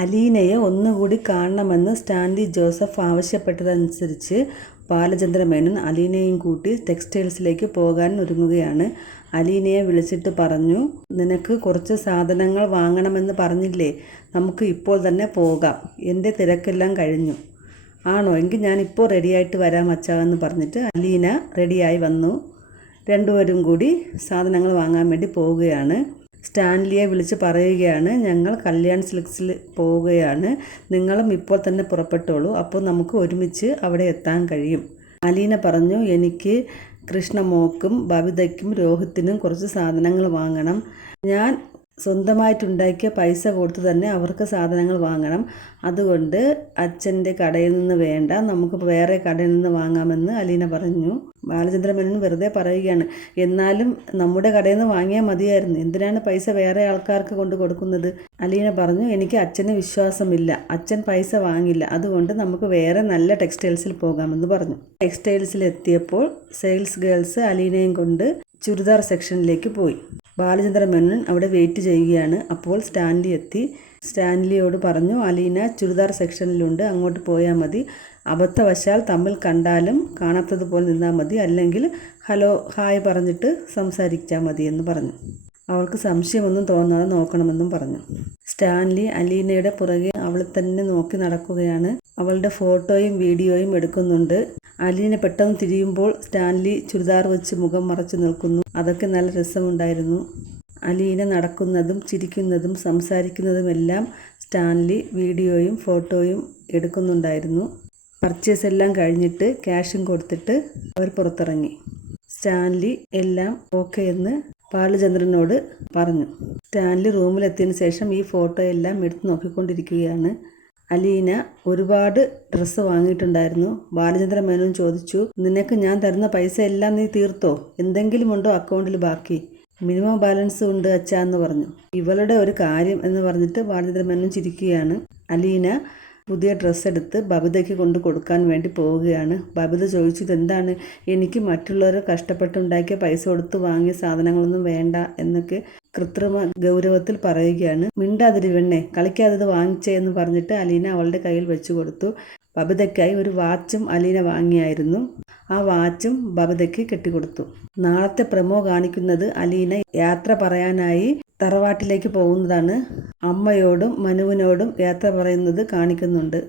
അലീനയെ ഒന്നുകൂടി കാണണമെന്ന് Stanley Joseph ആവശ്യപ്പെട്ടതനുസരിച്ച് Balachandra Menon അലീനയും കൂട്ടി ടെക്സ്റ്റൈൽസിലേക്ക് പോകാൻ ഒരുങ്ങുകയാണ്. അലീനയെ വിളിച്ചിട്ട് പറഞ്ഞു, നിനക്ക് കുറച്ച് സാധനങ്ങൾ വാങ്ങണമെന്ന് പറഞ്ഞില്ലേ, നമുക്ക് ഇപ്പോൾ തന്നെ പോകാം, എൻ്റെ തിരക്കെല്ലാം കഴിഞ്ഞു. ആണോ, എങ്കിൽ ഞാൻ ഇപ്പോൾ റെഡിയായിട്ട് വരാം അച്ഛാ എന്ന് പറഞ്ഞിട്ട് അലീന റെഡിയായി വന്നു. രണ്ടുപേരും കൂടി സാധനങ്ങൾ വാങ്ങാൻ വേണ്ടി പോവുകയാണ്. സ്റ്റാൻലിയെ വിളിച്ച് പറയുകയാണ്, ഞങ്ങൾ കല്യാൺ സിൽക്സിൽ പോവുകയാണ്, നിങ്ങളും ഇപ്പോൾ തന്നെ പുറപ്പെട്ടോളൂ, അപ്പോൾ നമുക്ക് ഒരുമിച്ച് അവിടെ എത്താൻ കഴിയും. അലീന പറഞ്ഞു, എനിക്ക് കൃഷ്ണമോക്കും ബബിതയ്ക്കും രോഹിത്തിനും കുറച്ച് സാധനങ്ങൾ വാങ്ങണം. ഞാൻ സ്വന്തമായിട്ടുണ്ടാക്കിയ പൈസ കൊടുത്ത് തന്നെ അവർക്ക് സാധനങ്ങൾ വാങ്ങണം. അതുകൊണ്ട് അച്ഛൻ്റെ കടയിൽ നിന്ന് വേണ്ട, നമുക്ക് വേറെ കടയിൽ നിന്ന് വാങ്ങാമെന്ന് അലീന പറഞ്ഞു. ബാലചന്ദ്ര മേനോൻ വെറുതെ പറയുകയാണ്, എന്നാലും നമ്മുടെ കടയിൽ നിന്ന് വാങ്ങിയാൽ മതിയായിരുന്നു, എന്തിനാണ് പൈസ വേറെ ആൾക്കാർക്ക് കൊണ്ട് കൊടുക്കുന്നത്? അലീന പറഞ്ഞു, എനിക്ക് അച്ഛന് വിശ്വാസമില്ല, അച്ഛൻ പൈസ വാങ്ങില്ല, അതുകൊണ്ട് നമുക്ക് വേറെ നല്ല ടെക്സ്റ്റൈൽസിൽ പോകാമെന്ന് പറഞ്ഞു. ടെക്സ്റ്റൈൽസിൽ എത്തിയപ്പോൾ സെയിൽസ് ഗേൾസ് അലീനയും കൊണ്ട് ചുരിദാർ സെക്ഷനിലേക്ക് പോയി. ബാലചന്ദ്ര മേനോൻ അവിടെ വെയിറ്റ് ചെയ്യുകയാണ്. അപ്പോൾ സ്റ്റാൻലി എത്തി. സ്റ്റാൻലിയോട് പറഞ്ഞു, അലീന ചുരിദാർ സെക്ഷനിലുണ്ട്, അങ്ങോട്ട് പോയാൽ മതി, അബദ്ധവശാൽ തമ്മിൽ കണ്ടാലും കാണാത്തതുപോലെ നിന്നാൽ മതി, അല്ലെങ്കിൽ ഹലോ ഹായ് പറഞ്ഞിട്ട് സംസാരിച്ചാൽ മതി എന്ന് പറഞ്ഞു. അവൾക്ക് സംശയമൊന്നും തോന്നാതെ നോക്കണമെന്നും പറഞ്ഞു. സ്റ്റാൻലി അലീനയുടെ പുറകെ അവളെ തന്നെ നോക്കി നടക്കുകയാണ്. അവളുടെ ഫോട്ടോയും വീഡിയോയും എടുക്കുന്നുണ്ട്. അലീന പെട്ടെന്ന് തിരിയുമ്പോൾ സ്റ്റാൻലി ചുരിദാർ വെച്ച് മുഖം മറച്ചു നിൽക്കുന്നു. അതൊക്കെ നല്ല രസമുണ്ടായിരുന്നു. അലീന നടക്കുന്നതും ചിരിക്കുന്നതും സംസാരിക്കുന്നതുമെല്ലാം സ്റ്റാൻലി വീഡിയോയും ഫോട്ടോയും എടുക്കുന്നുണ്ടായിരുന്നു. പർച്ചേസ് എല്ലാം കഴിഞ്ഞിട്ട് ക്യാഷും കൊടുത്തിട്ട് അവർ പുറത്തിറങ്ങി. സ്റ്റാൻലി എല്ലാം ഓക്കെ എന്ന് ബാലചന്ദ്രനോട് പറഞ്ഞു. സ്റ്റാൻലി റൂമിലെത്തിയതിന് ശേഷം ഈ ഫോട്ടോ എല്ലാം എടുത്ത് നോക്കിക്കൊണ്ടിരിക്കുകയാണ്. അലീന ഒരുപാട് ഡ്രസ്സ് വാങ്ങിയിട്ടുണ്ടായിരുന്നു. ബാലചന്ദ്ര മേനോൻ ചോദിച്ചു, നിനക്ക് ഞാൻ തരുന്ന പൈസ എല്ലാം നീ തീർത്തോ? എന്തെങ്കിലും ഉണ്ടോ അക്കൗണ്ടിൽ ബാക്കി? മിനിമം ബാലൻസ് ഉണ്ട് അച്ഛാ എന്ന് പറഞ്ഞു. ഇവളുടെ ഒരു കാര്യം എന്ന് പറഞ്ഞിട്ട് ബാലചന്ദ്ര മേനോൻ ചിരിക്കുകയാണ്. അലീന പുതിയ ഡ്രസ്സ് എടുത്ത് ബബിതയ്ക്ക് കൊണ്ട് കൊടുക്കാൻ വേണ്ടി പോവുകയാണ്. ബബിത ചോദിച്ചു, ഇതെന്താണ്, എനിക്ക് മറ്റുള്ളവർ കഷ്ടപ്പെട്ടുണ്ടാക്കിയ പൈസ കൊടുത്ത് വാങ്ങിയ സാധനങ്ങളൊന്നും വേണ്ട എന്നൊക്കെ കൃത്രിമ ഗൗരവത്തിൽ പറയുകയാണ്. മിണ്ടാതിരിവെണ്ണെ, കളിക്കാത്തത് വാങ്ങിച്ചേ എന്ന് പറഞ്ഞിട്ട് അലീന അവളുടെ കയ്യിൽ വെച്ചു കൊടുത്തു. ബബിതയ്ക്കായി ഒരു വാച്ചും അലീന വാങ്ങിയായിരുന്നു. ആ വാച്ചും ബബിതയ്ക്ക് കെട്ടിക്കൊടുത്തു. നാളത്തെ പ്രമോ കാണിക്കുന്നത് അലീന യാത്ര പറയാനായി തറവാട്ടിലേക്ക് പോകുന്നതാണ്. അമ്മയോടും മനുവിനോടും യാത്ര പറയുന്നത് കാണിക്കുന്നുണ്ട്.